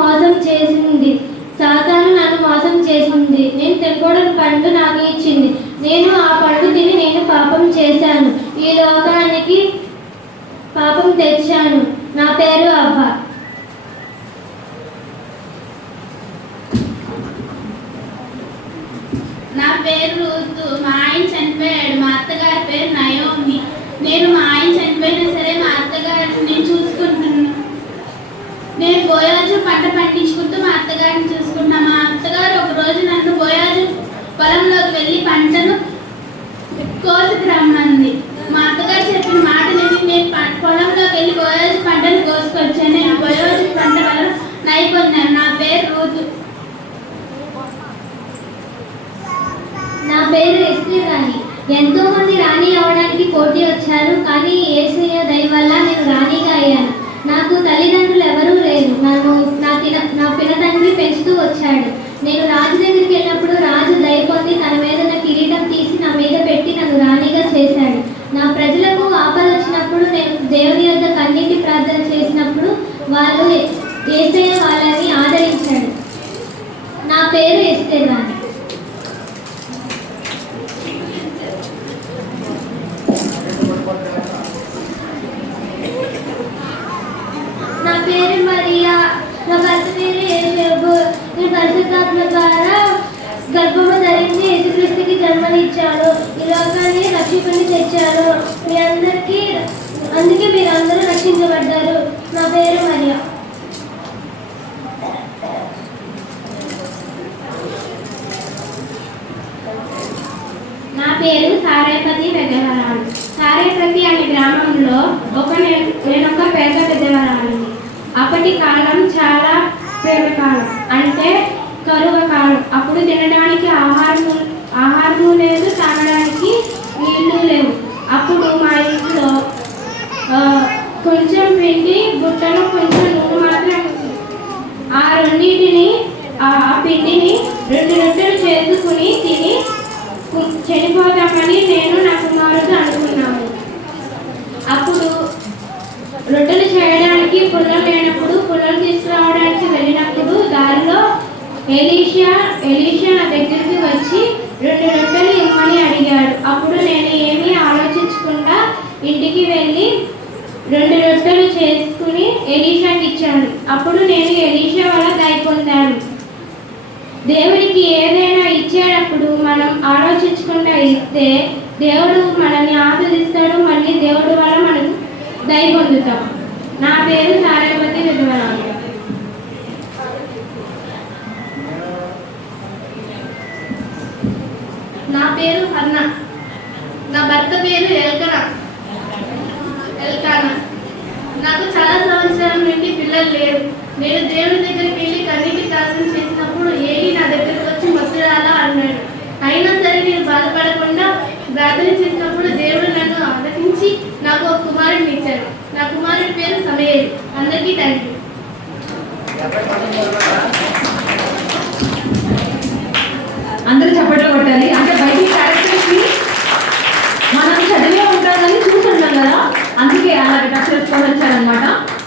మోసం చేసింది. సాతాను నన్ను మోసం చేసింది. నేను తినకూడని పండు నాకు ఇచ్చింది. నేను ఆ పండు తిని నేను పాపం చేశాను. ఈ లోకానికి పాపం తెచ్చాను. నా పేరు అవ్వ. నా పేరు రూతు. మా ఆయన చనిపోయాడు. మా అత్తగారి పేరు నయోమి. నేను మా ఆయన చనిపోయినా సరే మా అత్తగారిని నేను చూసుకుంటున్నాను. నేను బోయాజు పంట పండించుకుంటూ మా అత్తగారిని చూసుకుంటున్నా. మా అత్తగారు ఒక రోజు నన్ను బోయాజు పొలంలోకి వెళ్ళి పంటను కోసుకు రమ్మంది. మా అత్తగారు చెప్పిన మాట నేను పొలంలోకి వెళ్ళి బోయాజు పంటను కోసుకొచ్చాను. నేను బోయాజు పంట వల్ల నైపుణ్యాను. నా పేరు రూతు. నా పేరు ఎస్తేర్ రాణి. ఎంతో మంది రాణి అవడానికి పోటీ వచ్చారు, కానీ యేసయ్య దయ వల్ల నేను రాణిగా అయ్యాను. నాకు తల్లిదండ్రులు ఎవరూ లేరు. నన్ను నా పినతండ్రి పెంచుతూ వచ్చాడు. నేను రాజు దగ్గరికి వెళ్ళినప్పుడు రాజు దయ పొంది తన మీద నా కిరీటం తీసి నా మీద పెట్టి నన్ను రాణిగా చేశాడు. నా ప్రజలకు ఆపద వచ్చినప్పుడు నేను దేవుని యొద్ద కన్నీటి ప్రార్థన చేసినప్పుడు వాళ్ళు యేసయ్య వాళ్ళని ఆదరించాడు. నా పేరు ఎస్తేర్ రాణి. నా పేరు మరియా. నా భర్త పేరు యేసేపు. నేను పరిశుద్ధాత్మ ద్వారా గర్భము ధరించి యేసుక్రీస్తుకి జన్మనిచ్చాడు. ఈ లోకాన్ని రక్షకుని తెచ్చాడు. అందుకే మీరందరూ రక్షించబడ్డారు. నా పేరు మరియా. నా పేరు సారేపతి పెద్దవరాలు. సారేపతి అనే గ్రామంలో నేనొక పేద పెద్దవరాలిని. అప్పటి కాలం చాలా పేద కాలం, అంటే కరువు కాలం. అప్పుడు తినడానికి ఆహారము లేదు, తాగడానికి నీళ్లు లేవు. అప్పుడు మా ఇంట్లో కొంచెం పిండి, బుట్టలో కొంచెం నూనె మాత్రం. ఆ పిండిని 2 రొట్టెలు చేసుకుని తిని చనిపోతామని నేను నా కుమారుడు అనుకున్నాము. అప్పుడు రొట్టెలు చేయడానికి పుల్లలు లేనప్పుడు పుల్లలు తీసుకురావడానికి వెళ్ళినప్పుడు దారిలో ఎలీషా నా దగ్గరికి వచ్చి 2 రొట్టెలు ఇమ్మని అడిగాడు. అప్పుడు నేను ఏమీ ఆలోచించకుండా ఇంటికి వెళ్ళి 2 రొట్టెలు చేసుకుని ఎలీషాకి ఇచ్చాను. అప్పుడు నేను ఎలీషా వల్ల దయ పొందాను. దేవుడికి ఏదైనా ఇచ్చేటప్పుడు మనం ఆలోచించకుండా ఇస్తే దేవుడు మనల్ని ఆస్వాదిస్తాడు. మళ్ళీ దేవుడి వల్ల మనకు దయ పొందుతాం. నా పేరు సారేపతి విధవరాలు. నా పేరు అన్న. నా భర్త పేరు ఎల్కానా. నాకు చాలా సంవత్సరాల నుండి పిల్లలు లేరు. నేను దేవుడి దగ్గరికి వెళ్ళి కన్నీటి ప్రార్థన చేసినప్పుడు ఏలి నా దగ్గరికి వచ్చి మసూరాలా అన్నాడు. అయినా సరే నేను బాధపడకుండా ప్రార్థన చేసినప్పుడు దేవుడు నన్ను ఆదరించి నాకు ఒక కుమారుడిని ఇచ్చాడు. నా కుమారుడి పేరు సమయేలు. అందరికీ థ్యాంక్ యూ. అందరూ చప్పట్లు కొట్టాలి. అంటే బయట క్యారెక్టర్స్ మనం చదివే ఉంటామని చూస్తున్నాం కదా, అందుకే అలాగే టచ్ చేసుకొని వచ్చారనమాట.